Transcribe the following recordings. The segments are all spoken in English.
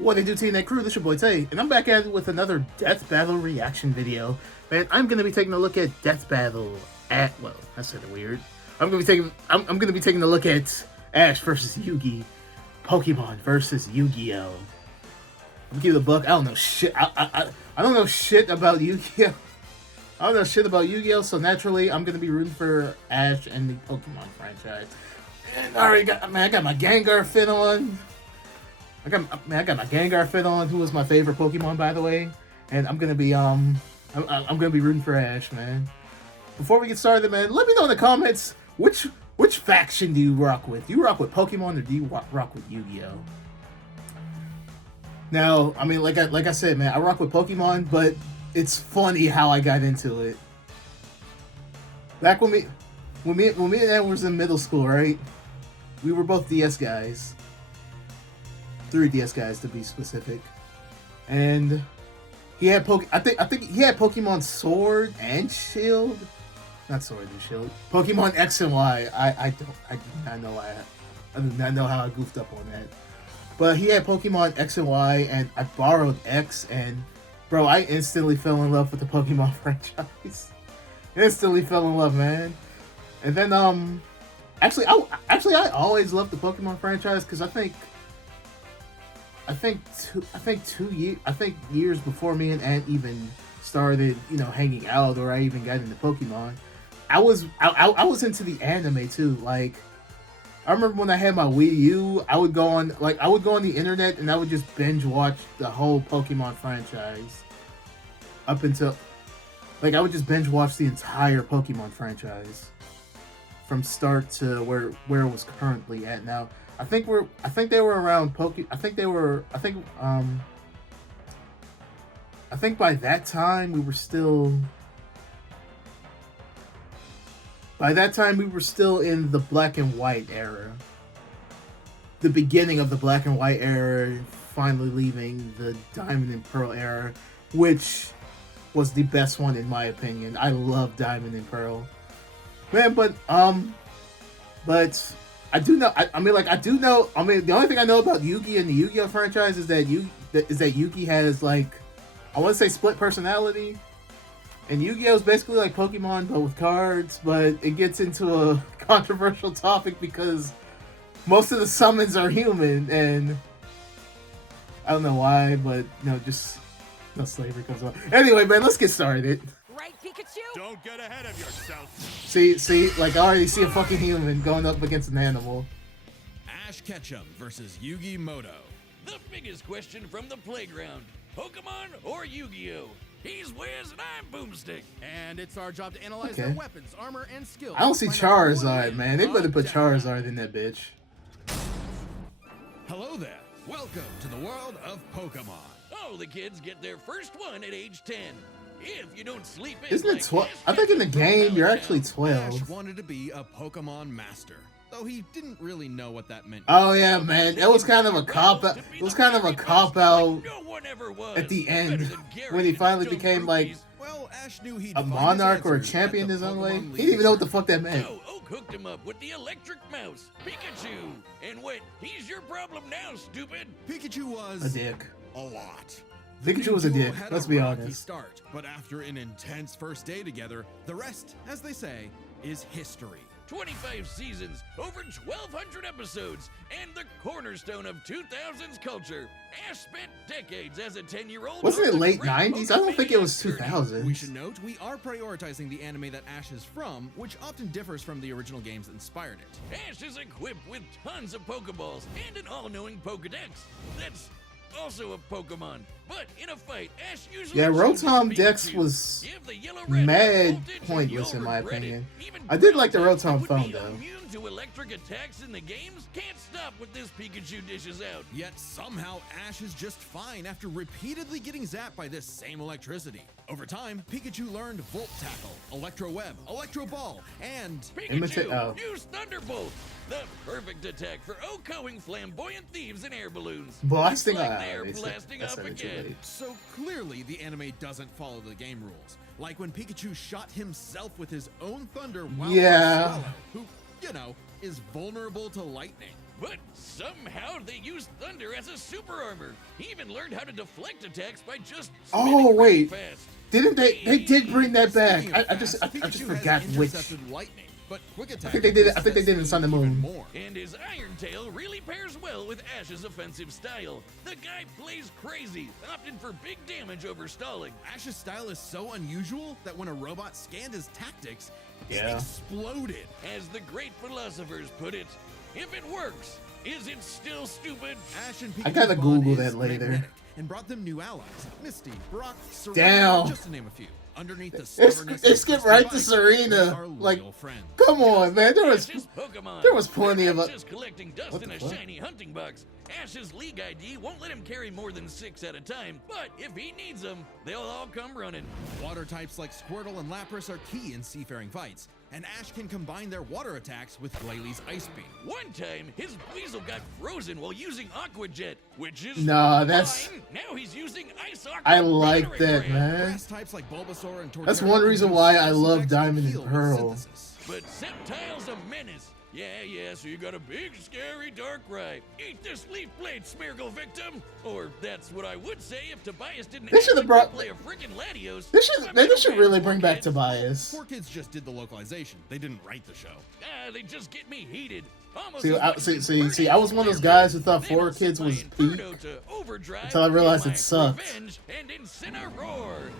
What they do, TNA crew, this your boy Tay, and I'm back at it with another Death Battle reaction video. Man, I'm gonna be taking a look at Death Battle at, well, that's sort of weird. I'm gonna be taking a look at Ash versus Yugi, Pokemon versus Yu-Gi-Oh. I'm gonna give the book. I don't know shit. I don't know shit about Yu-Gi-Oh. I don't know shit about Yu-Gi-Oh, so naturally I'm gonna be rooting for Ash and the Pokemon franchise. And I got my Gengar fit on. I got my Gengar fit on, who was my favorite Pokemon, by the way. And I'm gonna be I'm gonna be rooting for Ash, man. Before we get started, man, let me know in the comments which faction do you rock with? Do you rock with Pokemon or do you rock with Yu-Gi-Oh? Now, I mean, like I said, man, I rock with Pokemon, but it's funny how I got into it. Back when me and Ed was in middle school, right? We were both DS guys. 3 DS guys to be specific. And he had I think he had Pokemon Sword and Shield. Not Sword and Shield. Pokemon X and Y. I do not know why. I do not know how I goofed up on that. But he had Pokemon X and Y, and I borrowed X, and bro, I instantly fell in love with the Pokemon franchise. Instantly fell in love, man. And then actually I always loved the Pokemon franchise because I think years before me and Ant even started, hanging out, or I even got into Pokemon, I was into the anime too. Like, I remember when I had my Wii U, I would go on the internet and I would just binge watch the whole Pokemon franchise up until, like, I would just binge watch the entire Pokemon franchise from start to where it was currently at now. I think they were around I think by that time we were still in the black and white era. The beginning of the black and white era, finally leaving the Diamond and Pearl era, which was the best one in my opinion. I love Diamond and Pearl. Man, but I do know. I mean, the only thing I know about Yugi and the Yu-Gi-Oh franchise is that Yugi has, like, I want to say split personality, and Yu-Gi-Oh is basically like Pokemon but with cards. But it gets into a controversial topic because most of the summons are human, and I don't know why, but just no slavery comes on. Anyway, man, let's get started. Right, Pikachu? Don't get ahead of yourself. See, like, I already see a fucking human going up against an animal. Ash Ketchum versus Yugi Moto. The biggest question from the playground: Pokemon or Yu-Gi-Oh? He's Wiz and I'm Boomstick. And it's our job to analyze their weapons, armor, and skills. I don't see Charizard, man. They better put Charizard in that bitch. Hello there. Welcome to the world of Pokemon. Oh, the kids get their first one at age 10. If you don't sleep in, Isn't it 12? I think in the game you're actually 12. Ash wanted to be a Pokemon master, though he didn't really know what that meant. Oh yeah, man. It was kind of a cop out. It was kind of a cop out at the end when he finally became, like, Well, Ash knew he'd a monarch or a champion his own way. He didn't even know what the fuck that meant. So Oak hooked him up with the electric mouse, Pikachu. And wait, he's your problem now, stupid. Pikachu was A dick. a lot. Pikachu was a dick. Had Let's a be rocky honest. Start, but after an intense first day together, the rest, as they say, is history. 25 seasons, over 1,200 episodes, and the cornerstone of 2000s culture. Ash spent decades as a 10-year-old. Wasn't it late great 90s? I don't think it was Pokemania journey. 2000s. We should note we are prioritizing the anime that Ash is from, which often differs from the original games that inspired it. Ash is equipped with tons of Pokeballs and an all-knowing Pokedex. That's also a Pokemon. But in a fight, Ash usually Rotom chooses Dex Pikachu. was Give the yellow-red mad voltage and pointless you'll in my regret it. opinion. Even I did like the Rotom Rotom would phone be though. immune to electric attacks in the games. Can't stop what this Pikachu dishes out. Yet somehow Ash is just fine after repeatedly getting zapped by this same electricity. Over time, Pikachu learned Volt Tackle, Electro Web, Electro Ball, and Pikachu, use Thunderbolt, the perfect attack for Okoing flamboyant thieves and air balloons. Blasting Looks like out. they're blasting up again. so clearly the anime doesn't follow the game rules. Like when Pikachu shot himself with his own thunder while Yeah. Swallow, who, you know, is vulnerable to lightning. But somehow they used thunder as a super armor. He even learned how to deflect attacks by just spinning Oh wait, really fast. didn't they? They did bring that back. Speaking of I just Pikachu forgot has which. intercepted lightning, but quick attack I think they did it. I think they did it in Sun and even Moon. more. And his Iron Tail really pairs well with Ash's offensive style. The guy plays crazy, opting for big damage over stalling. Ash's style is so unusual that when a robot scanned his tactics, it Yeah. exploded. As the great philosophers put it, if it works, is it still stupid? Ash and Pikachu I gotta bond Google is that later. magnetic and brought them new allies: Misty, Brock, Serena, Damn. just to name a few. Underneath the They stubbornness skipped of right to Spike, Serena. they are Like, loyal friends. come on, man. There was Ash's Pokemon. plenty They're of not just collecting dust What in the a fuck? shiny hunting box. Ash's League ID won't let him carry more than 6 at a time, but if he needs them, they'll all come running. Water types like Squirtle and Lapras are key in seafaring fights, and Ash can combine their water attacks with Glalie Ice Beam. One time, his Weasel got frozen while using Aqua Jet, which is Nah, that's- fine. Now he's using Ice Aqua. I like Battering that, Ram. man. Grass types like Bulbasaur and Torterra That's one reason can why use I love Specs to Diamond and heal with Pearl. synthesis. But Sceptile's a menace. Yeah, so you got a big, scary Darkrai. Eat this leaf blade, Smeargle victim! Or that's what I would say if Tobias didn't They should've brought- play a freaking Latios. They should really bring back Tobias. 4Kids just did the localization. They didn't write the show. They just get me heated. Almost See, as I- much see, as see, Birdie see, I was one of those Clear guys who thought They don't 4Kids send was my peak Inferno to overdrive until I realized in it my sucked. Revenge and Incineroar.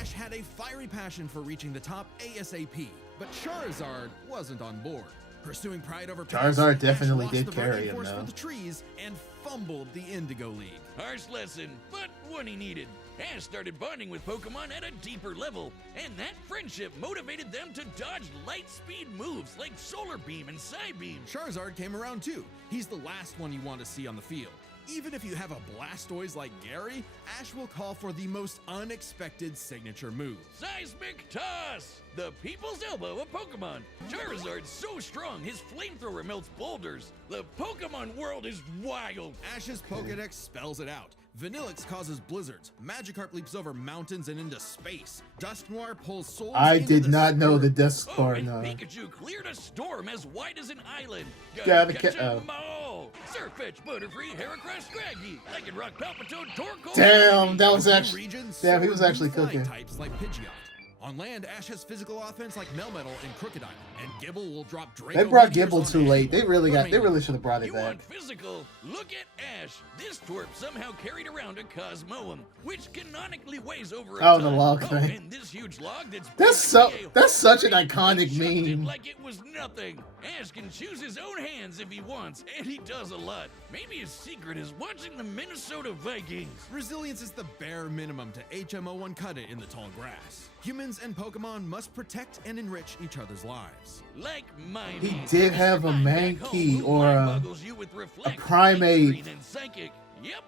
Ash had a fiery passion for reaching the top ASAP, but Charizard wasn't on board. Pursuing pride over past, Charizard Ash definitely lost did the carry Guardian him, Force though. for the trees and fumbled the Indigo League. Harsh lesson, but one he needed. Ash started bonding with Pokemon at a deeper level, and that friendship motivated them to dodge light speed moves like Solar Beam and Psybeam. Charizard came around too. He's the last one you want to see on the field. Even if you have a Blastoise like Gary, Ash will call for the most unexpected signature move. Seismic Toss! The people's elbow of Pokemon. Charizard's so strong, his flamethrower melts boulders. The Pokemon world is wild. Ash's Pokedex spells it out. Vanillix causes blizzards. Magikarp leaps over mountains and into space. Dusknoir pulls souls I into did the not know the spirit. Death Oh, Star. and No. Pikachu cleared a storm as wide as an island. Gotta catch ca- 'em all. Surfetch, Butterfree, Heracross, Scraggy, Lycanroc, Palpitoad, Torkoal. Damn, that was In actually. regions, Damn, he so was are new actually flying cooking. types like Pidgeot. On land, Ash has physical offense like Melmetal and Crocodile, and Gibble will drop Draco. They brought meteors Gibble on too late. They anyone. really Or mainly. should have brought it You back. want physical? Look at Ash. This twerp somehow carried around a Cosmoem, which canonically weighs over a Oh, ton. the log thing. And this huge log that's That's such an iconic He chucked it meme. like it was nothing. Ash can choose his own hands if he wants, and he does a lot. Maybe his secret is watching the Minnesota Vikings. Resilience is the bare minimum to HMO1 cut it in the tall grass. Humans and Pokemon must protect and enrich each other's lives. Like mine. He did have a Mankey or a a Primate. And Psychic. Yep.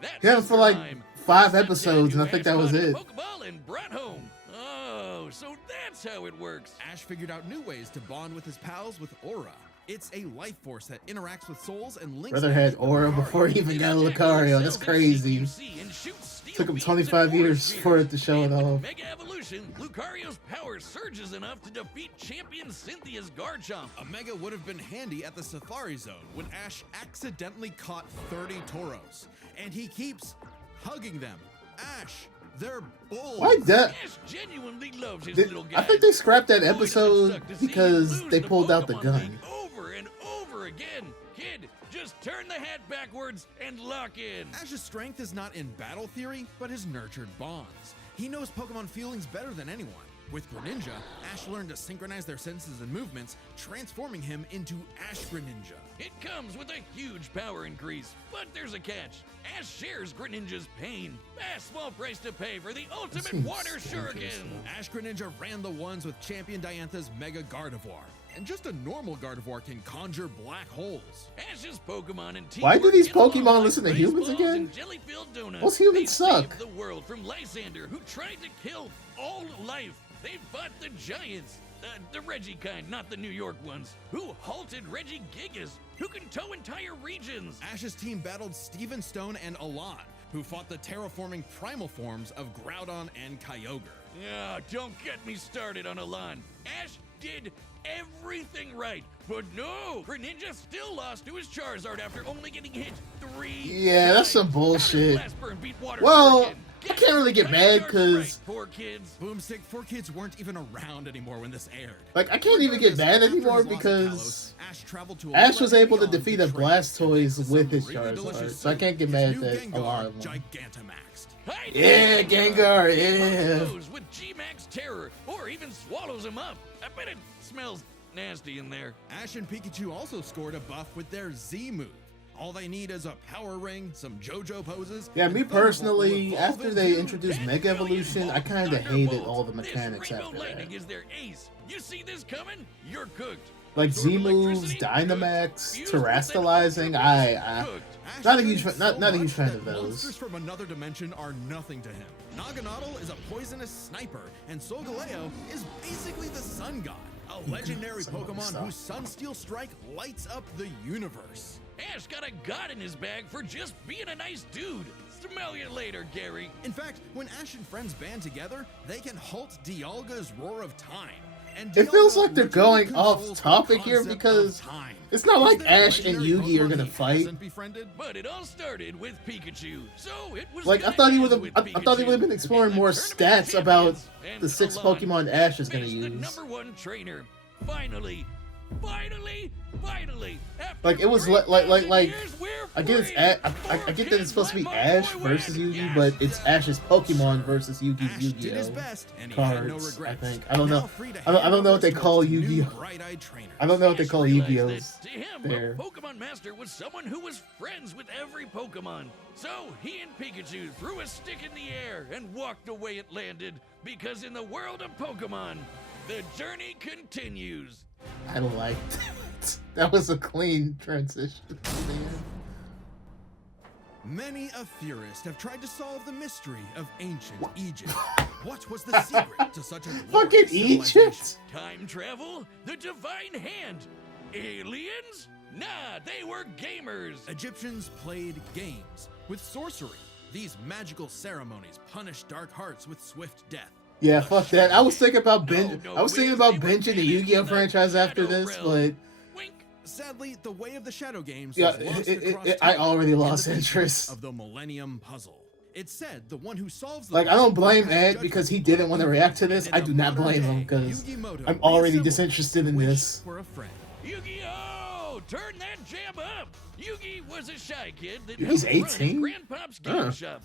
That He had him was for the like rhyme. 5 That episodes, dad and I who think Ash that was caught a it. Pokeball and brought home. Oh, so that's how it works. Ash figured out new ways to bond with his pals with Aura. It's a life force that interacts with souls and links Brother them had to Aura Lucario. before he even got a It Lucario. That's excels in crazy. CQC and shoots steel Took him beams 25 and years force for it to spears. show it And with off. Mega Evolution, Lucario's power surges enough to defeat champion Cynthia's Garchomp. A Mega would have been handy at the Safari Zone when Ash accidentally caught 30 Tauros. And he keeps hugging them. Ash, they're bulls. Why that? Ash genuinely loves his little guy. I think they scrapped that Boy, does it episode suck to see him because lose they the pulled out the Pokemon gun. League over and over again. Kid, just turn the hat backwards and lock in. Ash's strength is not in battle theory, but his nurtured bonds. He knows Pokemon feelings better than anyone. With Greninja, Ash learned to synchronize their senses and movements, transforming him into Ash Greninja. It comes with a huge power increase, but there's a catch. Ash shares Greninja's pain. A small price to pay for the ultimate seems water shuriken. interesting. Ash Greninja ran the ones with Champion Diantha's Mega Gardevoir. And just a normal Gardevoir can conjure black holes. Ash's Pokemon and Why do teamwork these get along Pokemon like listen to baseball humans again? and jelly-filled donuts. Most humans They saved suck. the world from Lysander, who tried to kill all life. They fought the giants. The Reggie kind, not the New York ones, who halted Regigigas, who can tow entire regions. Ash's team battled Steven Stone and Alon, who fought the terraforming primal forms of Groudon and Kyogre. Yeah, don't get me started on Alon. Ash did everything right. But no, Greninja still lost to his Charizard after only getting hit 3 Yeah, that's some times. bullshit. How did Blastburn beat Water Well, Hurricane? I can't really get mad because Poor kids. Boomstick, 4Kids weren't even around anymore when this aired. like I can't even get mad anymore because Ash was able to defeat a Blastoise with his Charizard, so I can't get mad that a lot of them. Yeah, Gengar, yeah. With G-Max Terror, or even swallows him up. I bet it smells nasty in there. Ash and Pikachu also scored a buff with their Z move. All they need is a power ring, some JoJo poses. Yeah, me and Thunderbolt personally, will after evolve they into introduced 10 Mega million Evolution, I volt kind of Thunderbolt. hated all the This mechanics Rainbow after Lightning that. is their ace. You see this coming? You're cooked. Like Sword Z moves, electricity? Dynamax, Fused with an Terastallizing, ultra boost? Cooked. Ash not a trains huge so not a huge much fan that of those. Monsters from another dimension are nothing to him. Naganadel is a poisonous sniper, and Solgaleo is basically the sun god, a legendary Some other Pokemon stuff. whose Sunsteel Strike lights up the universe. Ash got a god in his bag for just being a nice dude. Smell you later, Gary. In fact, when Ash and friends band together, they can halt Dialga's Roar of Time. And It feels Dialga like they're literally going off controls the topic here concept of because time. it's not Is like there a Ash and legendary Yugi are Pokemon gonna he fight. hasn't befriended? But it all started with Pikachu, so it was Like I gonna thought he end would have, with I thought he Pikachu would have been exploring in the more Tournament of stats about Champions, and the 6 Alon Pokemon Ash is gonna faced use. the #1 trainer. Finally. After Like it was 3,000 like years, we're I get it's free. I get that it's supposed to be Ash versus Yugi, but it's Ash's Pokemon versus Yugi's Ash did his Yu-Gi-Oh best, and he had no cards. I regrets. think I don't Now know. free to I don't hand know what they over call to new Yu-Gi-Oh. bright-eyed trainers. I don't know what they call Ash realized Yu-Gi-Ohs. that to him, there. a Pokemon Master was someone who was friends with every Pokemon. So he and Pikachu threw a stick in the air and walked the way it landed. Because in the world of Pokemon, the journey continues. I liked that. That was a clean transition. Man. Many a theorist have tried to solve the mystery of ancient Egypt. What was the secret to such a glorious Fucking civilization? Egypt. Time travel? The divine hand? Aliens? Nah, they were gamers. Egyptians played games with sorcery. These magical ceremonies punished dark hearts with swift death. Yeah, fuck that. I was thinking about No, I was thinking Wiz, about they were binging the finished Yu-Gi-Oh in the franchise after Shadow this, Realm. but Wink. Sadly, the way of the Shadow Games yeah, was lost across I time already in lost the interest. of the Millennium Puzzle. It's said the one who solves the Like, I don't puzzle blame has Ed judgment. because he didn't want to react to this. In I the do not modern blame him day, because Yu-Gi-Moto I'm already reassembled disinterested in Wish this. for a friend. Yu-Gi-Oh! Turn that jam up! Yugi was a shy kid that He's helped run his 18? grandpop's game Huh. shop.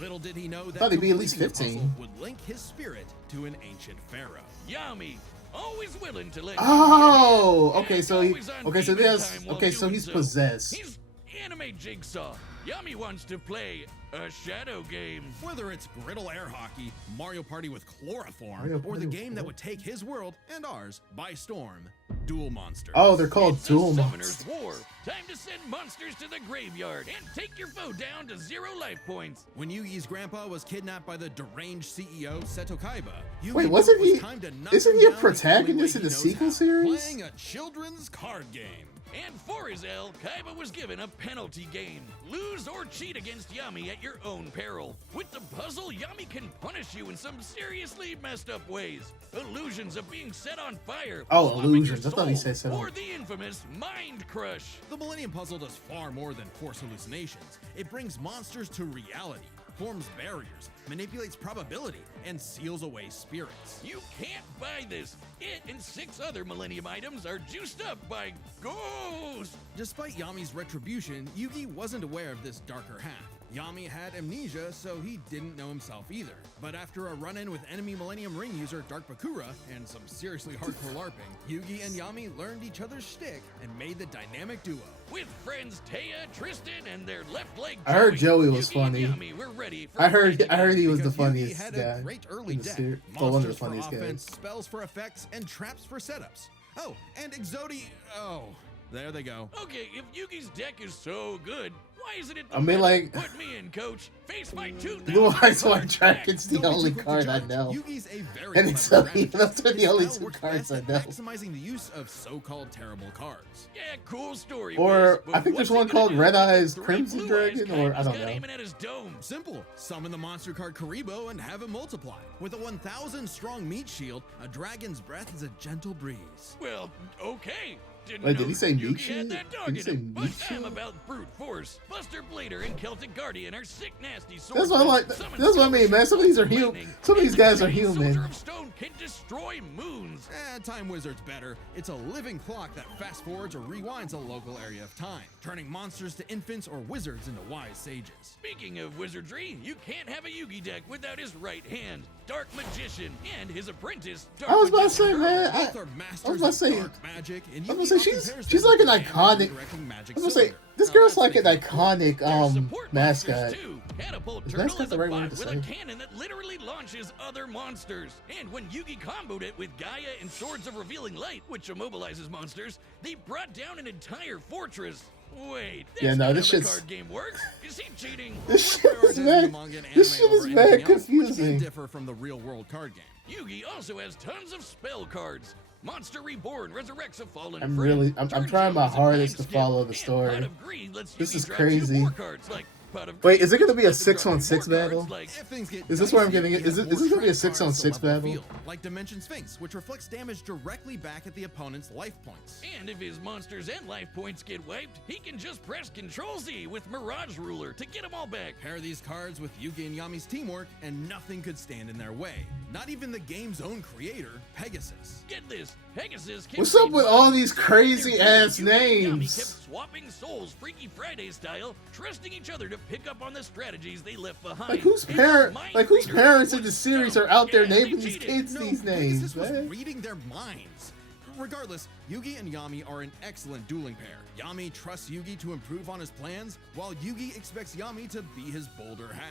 Little did he know that Thought he'd be at least completing the 15. puzzle would link his spirit to an ancient pharaoh. Yami, always willing to let Oh, Yugi okay, and so he, always on okay, so demon there's, time while okay, so doing he's so. possessed. He's anime Jigsaw. Yami wants to play a shadow game. Whether it's griddle air hockey, Mario Party with chloroform, Mario or Party the with game that would take his world and ours by storm, Duel Monsters. Oh, they're called It's Duel a summoner's Monsters. war. Time to send monsters to the graveyard and take your foe down to 0 life points. When Yugi's grandpa was kidnapped by the deranged CEO Seto Kaiba, Yugi Wait, knew wasn't it was he- time to knock isn't him he a down the only protagonist way in the he knows sequel how, series? Playing a children's card game. And for his L, Kaiba was given a penalty game. Lose or cheat against Yami at your own peril. With the puzzle, Yami can punish you in some seriously messed up ways. Illusions of being set on fire. Oh, swapping your illusions. I thought he soul, said so. Or the infamous Mind Crush. The Millennium Puzzle does far more than force hallucinations. It brings monsters to reality, forms barriers, manipulates probability, and seals away spirits. You can't buy this. It and 6 other Millennium items are juiced up by ghosts. Despite Yami's retribution, Yugi wasn't aware of this darker half. Yami had amnesia, so he didn't know himself either. But after a run-in with enemy Millennium Ring user Dark Bakura and some seriously hardcore LARPing, Yugi and Yami learned each other's shtick and made the dynamic duo. With friends Taya, Tristan, and their left leg. I heard Joey was Yugi and funny. Yami were ready for I heard he was the Because Yugi funniest had guy a great early in the deck. series. Well, one of the Monsters for funniest offense, guys. spells for effects, and traps for setups. Oh, and Exodi. Oh, there they go. Okay, if Yugi's deck is so good, Why isn't it the I mean, meta? like, Put me in, coach. Face my 2,000 Blue Eyes White card Dragon's the Don't be too only quick to card I judge. know. Yugi's a very And it's clever only, strategist. those are the His only style 2 works cards best I at know. maximizing the use of so-called terrible cards. Yeah, cool story. Or, Wiz, I think but there's what's one he gonna called do Red with the Eyes 3 Crimson Blue Eyes Dragon, kind or I he's don't got know. aiming at his dome? Simple. Summon the monster card Karibo and have it multiply. With a 1,000 strong meat shield, a dragon's breath is a gentle breeze. Well, okay. Didn't Wait, know did he say Yugi meat had shield? that dog Did he in say him, but meat I'm shield? about brute force. Buster Blader and Celtic Guardian are sick, nasty swords. That's what I like. That's what I mean, man. Some of these are human. Some of these guys are human. Soldier of Stone can destroy moons. Time Wizard's better. It's a living clock that fast forwards or rewinds a local area of time, turning monsters to infants or wizards into wise sages. Speaking of wizardry, you can't have a Yugi deck without his right hand, Dark Magician, and his apprentice, Dark I was about to Magician say, Girl. man. Both are I masters was about to of say. dark magic, and I Yugi was gonna say often pairs she's them like an with iconic. directing magic I was gonna say cylinder. this Now girl's that's like an thinking iconic Their support monsters, mascot. too. Catapult Is Turtle mascot is the a right word bot to with say? a cannon that literally launches other monsters. And when Yugi comboed it with Gaia and Swords of Revealing Light, which immobilizes monsters, they brought down an entire fortress. Wait, that's Yeah, no, not this how the shit's- card game works. Is he cheating? This We're shit is prioritizing the mad. manga and This anime shit is over mad anything else, which can confusing. differ from the real-world card game. Yugi also has tons of spell cards. Monster Reborn resurrects a fallen I'm friend. really- I'm Turn trying my Jump is a hardest to time skip, follow the and story. Pot of Greed lets This Yugi is drop crazy. 2 more cards, like Pot of Wait, Greed, is it gonna be a lets him drop 6-on-6 more cards, battle? like- If things get Is this where I'm dicey, getting it? you Is have it- is more this gonna be a trap cards 6-on-6 to level battle? the field, like Dimension Sphinx, which reflects damage directly back at the opponent's life points. And if his monsters and life points get wiped, he can just press Control-Z with Mirage Ruler to get them all back. Pair these cards with Yugi and Yami's teamwork, and nothing could stand in their way. Not even the game's own creator, Pegasus. Get this, Pegasus can What's up read with all minds. these crazy ass Yugi and Yami names? kept swapping souls Freaky Friday style, trusting each other to pick up on the strategies they left behind. Like whose And parent? Mind Like whose Reader parents in was the series so are out there ghastly naming these cheated. kids No, these Pegasus names, was man? reading their minds. Regardless, Yugi and Yami are an excellent dueling pair. Yami trusts Yugi to improve on his plans, while Yugi expects Yami to be his bolder half.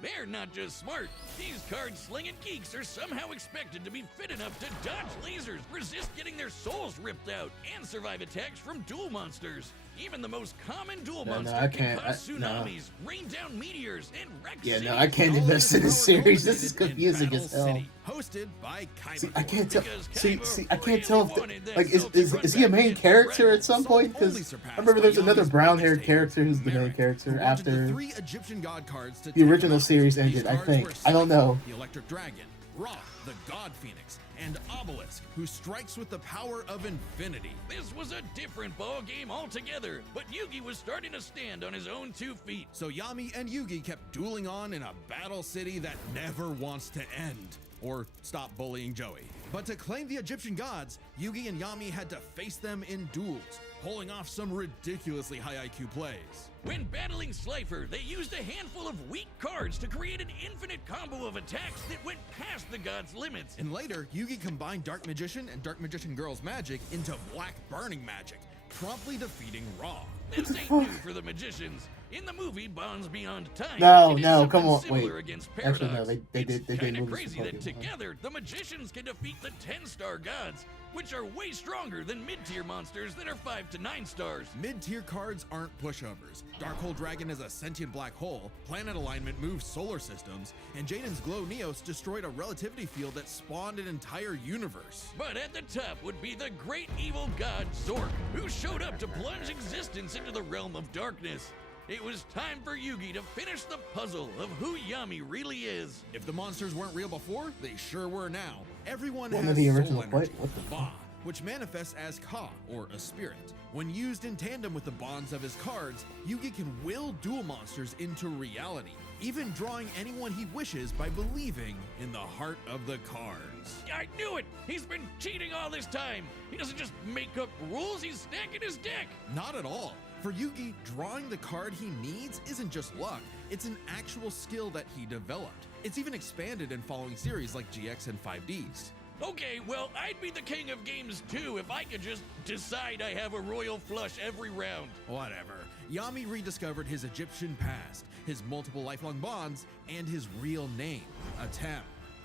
They're not just smart. These card-slinging geeks are somehow expected to be fit enough to dodge lasers, resist getting their souls ripped out, and survive attacks from duel monsters. Even the most common duel No, monster I can can't- cause no. tsunamis, rain down meteors, and wreck Yeah, cities. no, I can't All invest in this power series. This is culminated in confusing Battle as hell. City, hosted by Kaiba. See, I can't tell. Because See, Kaiba I can't really tell if wanted that like Celtic is he a run main back character against at some Salt point? only Because surpassed I remember there's by another Yami's brown-haired biggest character who's the main Merrick, character who wanted after the 3 Egyptian god cards to the take original him out. series These ended. I cards think. were I don't know. The Electric Dragon, Ra, the God Phoenix, and Obelisk, who strikes with the power of infinity. This was a different ball game altogether, but Yugi was starting to stand on his own 2 feet. So Yami and Yugi kept dueling on in a battle city that never wants to end. Or stop bullying Joey. But to claim the Egyptian gods, Yugi and Yami had to face them in duels, pulling off some ridiculously high IQ plays. When battling Slifer, they used a handful of weak cards to create an infinite combo of attacks that went past the god's limits. And later, Yugi combined Dark Magician and Dark Magician Girl's magic into Black Burning magic, promptly defeating Ra. This ain't new for the magicians. In the movie Bonds Beyond Time, No, it is no, something come on, similar wait. against Actually, Paradox. no, they did Kinda movies crazy for that Pokemon. together the magicians can defeat the 10-star gods, which are way stronger than mid-tier monsters that are 5 to 9 stars. Mid-tier cards aren't pushovers. Darkhold Dragon is a sentient black hole, planet alignment moves solar systems, and Jaden's Glow Neos destroyed a relativity field that spawned an entire universe. But at the top would be the great evil god Zork, who showed up to plunge existence into the realm of darkness. It was time for Yugi to finish the puzzle of who Yami really is. If the monsters weren't real before, they sure were now. Everyone One has of the soul original energy, what the Ba, which manifests as Ka, or a spirit. When used in tandem with the bonds of his cards, Yugi can will dual monsters into reality, even drawing anyone he wishes by believing in the heart of the cards. I knew it! He's been cheating all this time! He doesn't just make up rules, he's stacking his deck! Not at all. For Yugi, drawing the card he needs isn't just luck, it's an actual skill that he developed. It's even expanded in following series like GX and 5Ds. Okay, well, I'd be the king of games too if I could just decide I have a royal flush every round. Whatever. Yami rediscovered his Egyptian past, his multiple lifelong bonds, and his real name, Atem.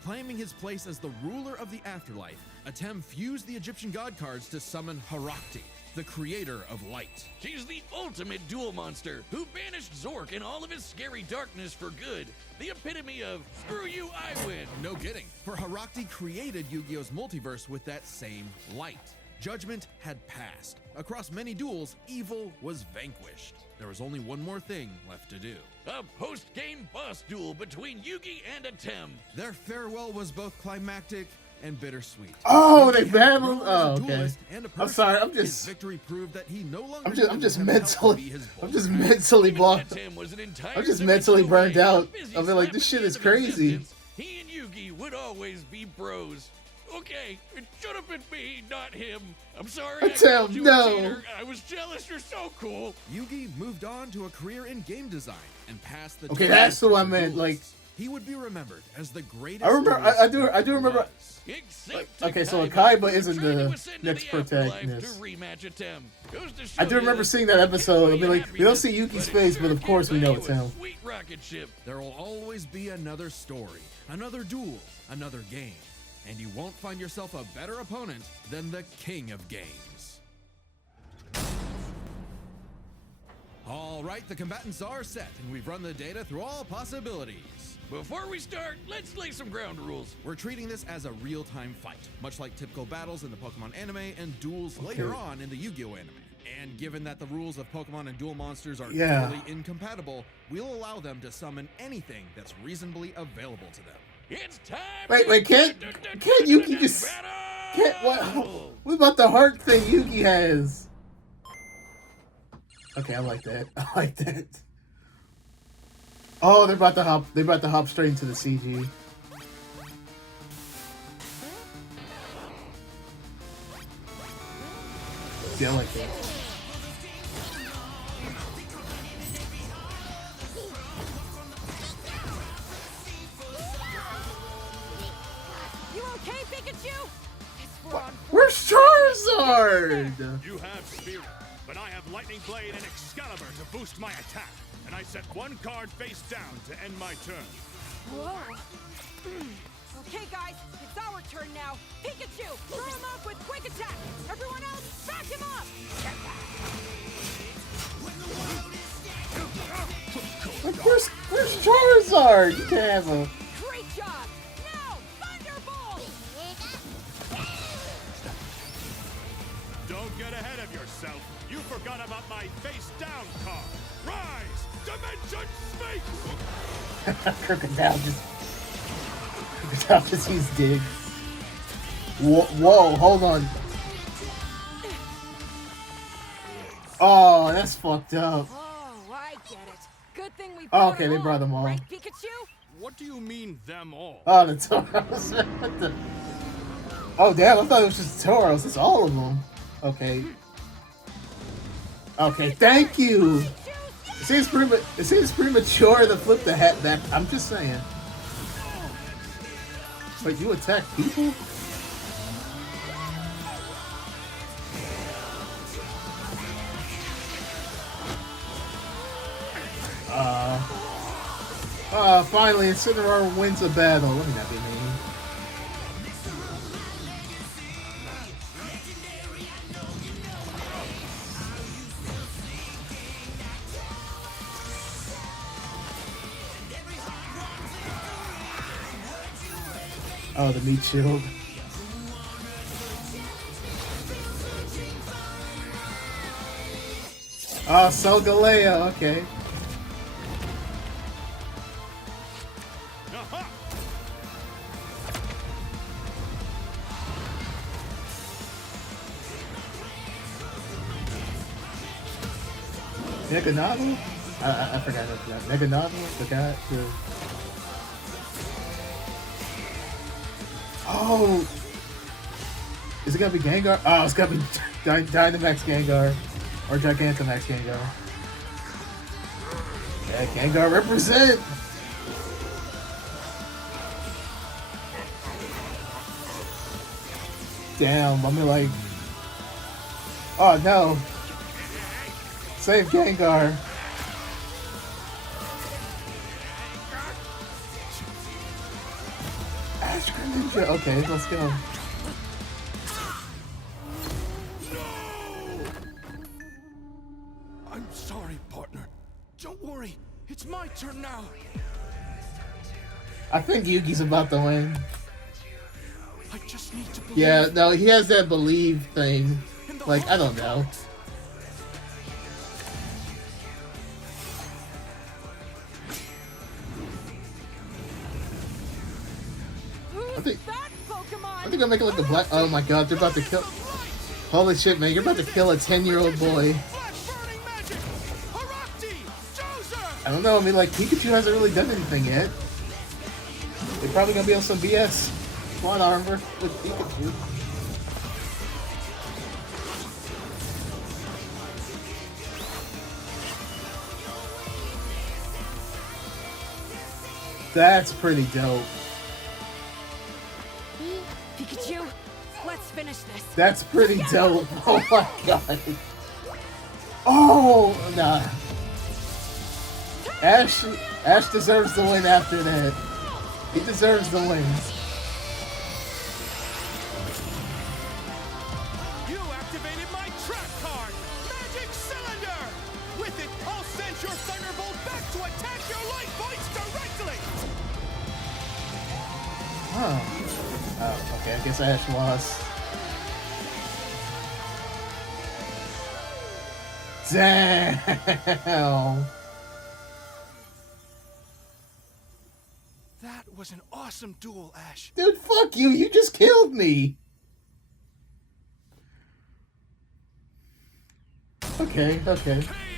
Claiming his place as the ruler of the afterlife, Atem fused the Egyptian god cards to summon Harakti, the creator of light. She's the ultimate duel monster who banished Zork and all of his scary darkness for good. The epitome of screw you, I win. No kidding, for Harakti created Yu-Gi-Oh's multiverse with that same light. Judgment had passed. Across many duels, evil was vanquished. There was only one more thing left to do. A post-game boss duel between Yugi and Atem. Their farewell was both climactic and bittersweet. Oh, Yugi they had battled. grown as a Oh, okay. duelist and a I'm sorry. person. His victory proved that he no longer I'm just needed himself to be mentally. his I'm just boss. mentally blocked. Atem was an entire I'm just dimensional mentally burned way, out. busy I mean, like, this slapping shit is the crazy. existence. He and Yugi would always be bros. Okay, it should have been me, not him. I'm sorry I Atem, called you no. a cheater. I was jealous. You're so cool. Yugi moved on to a career in game design and passed the. Okay, torch that's who I to meant, duelists. He would be remembered as the greatest. I remember. I do remember. was. Except Okay, so Kaiba, Kaiba who isn't tried to the ascend to next the afterlife protagonist. to rematch Atem. Goes to I show do you remember that seeing that episode. I mean, like, we don't happiness, see Yuki's but it face, sure but of course we can know buy it's you a him. Sweet rocket ship. There will always be another story, another duel, another game, and you won't find yourself a better opponent than the king of games. All right, the combatants are set, and we've run the data through all possibilities. Before we start, let's lay some ground rules. We're treating this as a real-time fight, much like typical battles in the Pokemon anime and duels later on in the Yu-Gi-Oh anime. And given that the rules of Pokemon and duel monsters are totally incompatible, we'll allow them to summon anything that's reasonably available to them. It's time. Wait, can't Yuki just can't what about the heart thing Yuki has? Okay, I like that. I like that. Oh, they're about to hop. They're about to hop straight into the CG. Yeah, I like that. You okay, Pikachu? Where's Charizard? You have Spirit, but I have Lightning Blade and Excalibur to boost my attack, and I set one card face down to end my turn. Whoa. Okay, guys, it's our turn now. Pikachu, throw him off with quick attack. Everyone else, back him up. Like, where's Charizard? You can't have a. Great job. Now, Thunderbolt. Don't get ahead of yourself. You forgot about my face down card. Rise, Dimension Space! Crocodile just used dig. Whoa, hold on. Oh, that's fucked up. Oh, I get it. Good thing we Oh, brought okay, them they brought them all. Right, Pikachu? What do you mean, them all? Oh, the Tauros. What the? Oh, damn, I thought it was just Tauros. It's all of them. Okay. Okay, thank you. It seems premature to flip the hat back. I'm just saying. But you attack people? Finally, Incineroar wins a battle. Let me not be mean. Oh, the meat shield. Oh, Solgaleo, okay. Aha! Mega Novel? I forgot that. Mega Novel? Forgot the. Oh! Is it gonna be Gengar? Oh, it's gonna be Dynamax Gengar. Or Gigantamax Gengar. Yeah, Gengar represent! Damn, I mean like... Oh no! Save Gengar! Ash Greninja! Okay, let's go. right, partner. Don't worry. It's my turn now. I think Yugi's about to win. I just need to believe. Yeah, no, he has that believe thing. Like, I don't know. Who's think- that Pokemon? I think I'm making like the black. Oh my god, they're about to kill. Holy shit, man, you're about to kill a 10-year-old boy. Flash burning magic. Harakti. Dozer. I don't know, I mean, like, Pikachu hasn't really done anything yet. They're probably gonna be on some BS. Squad armor with Pikachu. That's pretty dope. Pikachu, let's finish this. That's pretty dope. Oh my god. Oh, nah. Ash deserves the win after that. He deserves the win. You activated my trap card, Magic Cylinder! With it, I'll send your Thunderbolt back to attack your life points directly! Oh, okay, I guess Ash lost. Damn! That was an awesome duel, Ash. Dude, fuck you, you just killed me! Okay. KO!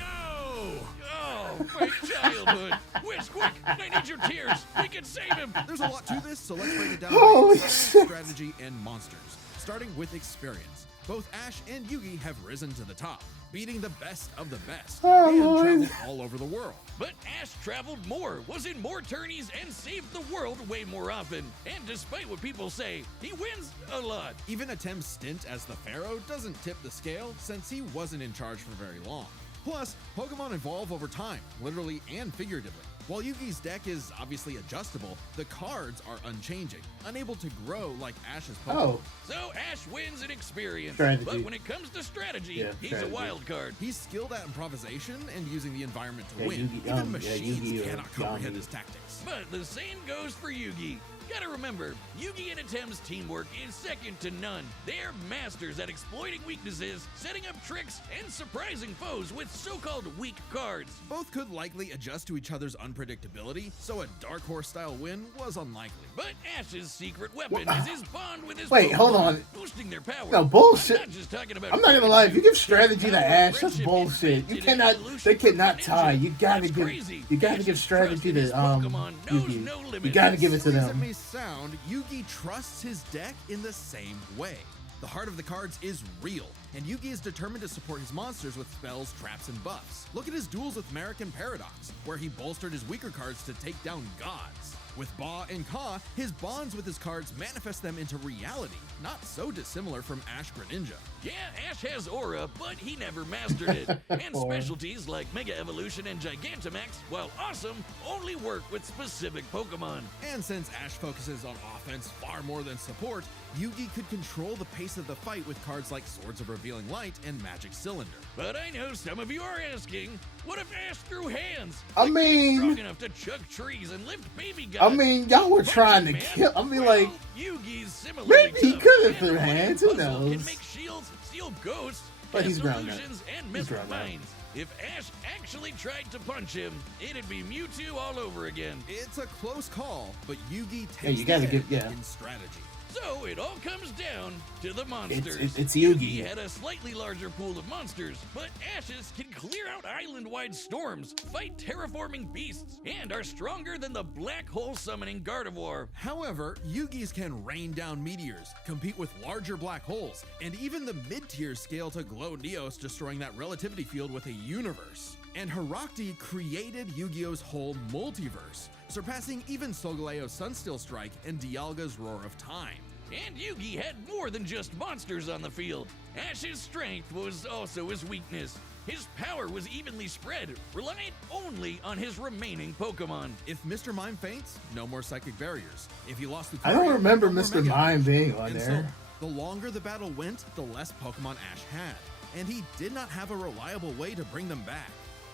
Oh, my childhood! Whiz, quick! I need your tears! We can save him! There's a lot to this, so let's break it down Holy by shit. strategy and monsters. Starting with experience. Both Ash and Yugi have risen to the top, beating the best of the best, Oh, and Lord. traveled all over the world. But Ash traveled more, was in more tourneys, and saved the world way more often. And despite what people say, he wins a lot. Even Atem's stint as the Pharaoh doesn't tip the scale since he wasn't in charge for very long. Plus, Pokemon evolve over time, literally and figuratively. While Yugi's deck is obviously adjustable, the cards are unchanging, unable to grow like Ash's Pokemon. Oh, So Ash wins in experience. Strategy. But when it comes to strategy, Yeah, he's strategy. a wild card. He's skilled at improvisation and using the environment to Yeah, win. Yugi- Even yeah, machines Yugi or cannot comprehend Yami. his tactics. But the same goes for Yugi. Gotta remember, Yugi and Atem's teamwork is second to none. They're masters at exploiting weaknesses, setting up tricks, and surprising foes with so-called weak cards. Both could likely adjust to each other's unpredictability, so a Dark Horse-style win was unlikely. But Ash's secret weapon is his bond with his Wait, hold Pokemon, on. boosting their power. No, bullshit. I'm not just talking about I'm not gonna lie, if you give strategy to power, Ash, that's friendship, bullshit. You invented cannot, evolution they cannot from tie. ninja. You gotta That's give, crazy. you gotta Ash's give strategy trust in to his Pokemon knows Yugi. no You limits. gotta give it to Silly as it them. may sound, Yugi trusts his deck in the same way. The heart of the cards is real, and Yugi is determined to support his monsters with spells, traps, and buffs. Look at his duels with Merrick and Paradox, where he bolstered his weaker cards to take down gods. With Ba and Ka, his bonds with his cards manifest them into reality, not so dissimilar from Ash Greninja. Yeah, Ash has aura, but he never mastered it. And specialties like Mega Evolution and Gigantamax, while awesome, only work with specific Pokemon. And since Ash focuses on offense far more than support, Yugi could control the pace of the fight with cards like Swords of Revealing Light and Magic Cylinder. But I know some of you are asking, what if Ash threw hands? I Strong mean, enough to chuck trees and lift baby I guys. mean, y'all were Punch trying to man. kill. I mean, Well, like, Yugi's similarly maybe he tough. could have And threw one hands. Who puzzle knows? Can make shields, steal ghosts, But he's cast grown now. illusions, and He's miss grown now. minds. If Ash actually tried to punch him, it'd be Mewtwo all over again. It's a close call, but Yugi takes Yeah, you gotta the give- edge yeah. in strategy. So it all comes down to the monsters. It's Yugi Yugi. had a slightly larger pool of monsters, but Ashes can clear out island-wide storms, fight terraforming beasts, and are stronger than the black hole summoning Gardevoir. However, Yugi's can rain down meteors, compete with larger black holes, and even the mid-tiers scale to glow Neos, destroying that relativity field with a universe. And Harakti created Yu-Gi-Oh's whole multiverse, surpassing even Solgaleo's Sunsteel Strike and Dialga's Roar of Time. And Yugi had more than just monsters on the field. Ash's strength was also his weakness. His power was evenly spread, reliant only on his remaining Pokemon. If Mr. Mime faints, no more psychic barriers. If he lost I don't Lucario, remember no more Mr. Mega Mime Evolution. being on And there. so, the longer the battle went, the less Pokemon Ash had, and he did not have a reliable way to bring them back.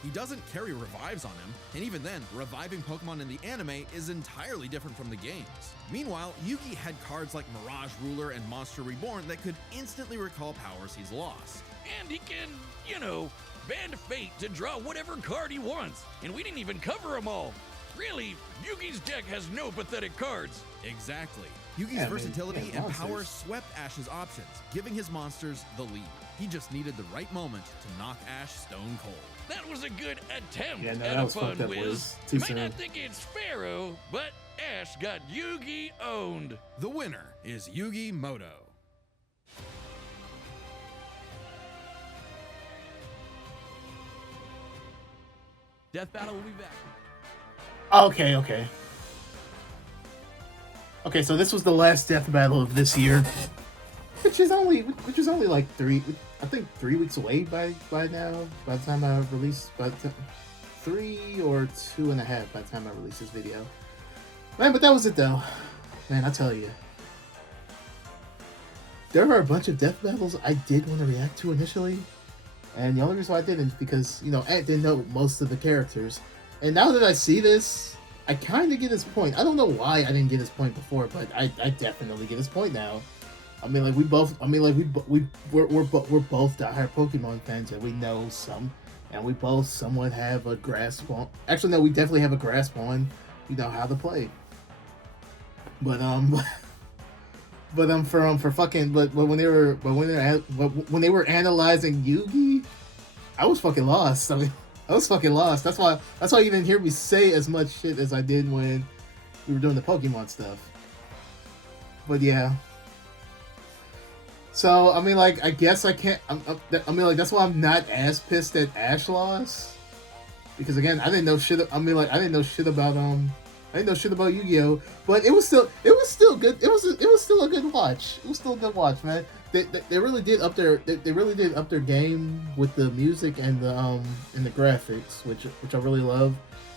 He doesn't carry revives on him, and even then, reviving Pokemon in the anime is entirely different from the games. Meanwhile, Yugi had cards like Mirage Ruler and Monster Reborn that could instantly recall powers he's lost. And he can, bend fate to draw whatever card he wants. And we didn't even cover them all. Really, Yugi's deck has no pathetic cards. Exactly. Yugi's versatility and power swept Ash's options, giving his monsters the lead. He just needed the right moment to knock Ash stone cold. That was a good attempt that at a was fun fucked up, whiz. Wiz. You Too may not soon. think it's Pharaoh, but Ash got Yugi owned. The winner is Yugi Moto. Death Battle will be back. Okay. Okay, so this was the last death battle of this year, which is only like 3 weeks away by now. By the time I release, 3 or 2.5 by the time I release this video. Man, but that was it though. Man, I tell you, there were a bunch of death battles I did want to react to initially, and the only reason why I didn't is because Ant didn't know most of the characters. And now that I see this, I kind of get his point. I don't know why I didn't get his point before, but I definitely get his point now. I mean, like we're both diehard Pokemon fans, and we know some, and we both somewhat have a grasp on. Actually, no, we definitely have a grasp on, how to play. But when they were analyzing Yugi, I was fucking lost. I was fucking lost. That's why you didn't hear me say as much shit as I did when we were doing the Pokemon stuff. But yeah. So I mean, like, I guess I can't. That's why I'm not as pissed that Ash lost, because again, I didn't know shit. I didn't know shit about Yu-Gi-Oh, but it was still good. It was still a good watch. It was still a good watch, man. They really did up their game with the music and the graphics, which I really love.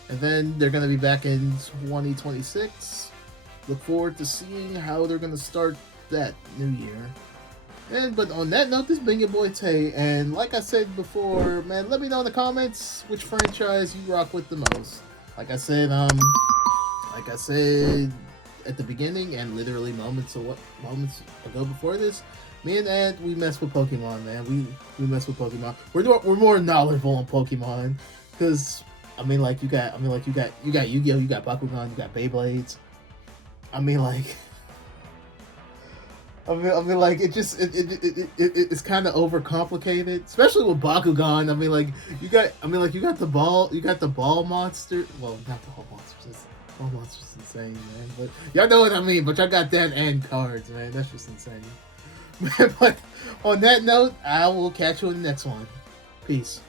And then they're gonna be back in 2026. Look forward to seeing how they're gonna start that new year. But on that note, this has been your boy Tay, and like I said before, man, let me know in the comments which franchise you rock with the most. Like I said at the beginning, and literally moments ago before this, me and Ant, we mess with Pokemon, man. We mess with Pokemon. We're more knowledgeable on Pokemon, because you got Yu-Gi-Oh, you got Bakugan, you got Beyblades. It's kind of overcomplicated, especially with Bakugan. You got the ball monster. Well, not the whole monsters. Ball monster's insane, man. But y'all know what I mean. But y'all got that and cards, man. That's just insane. But on that note, I will catch you in the next one. Peace.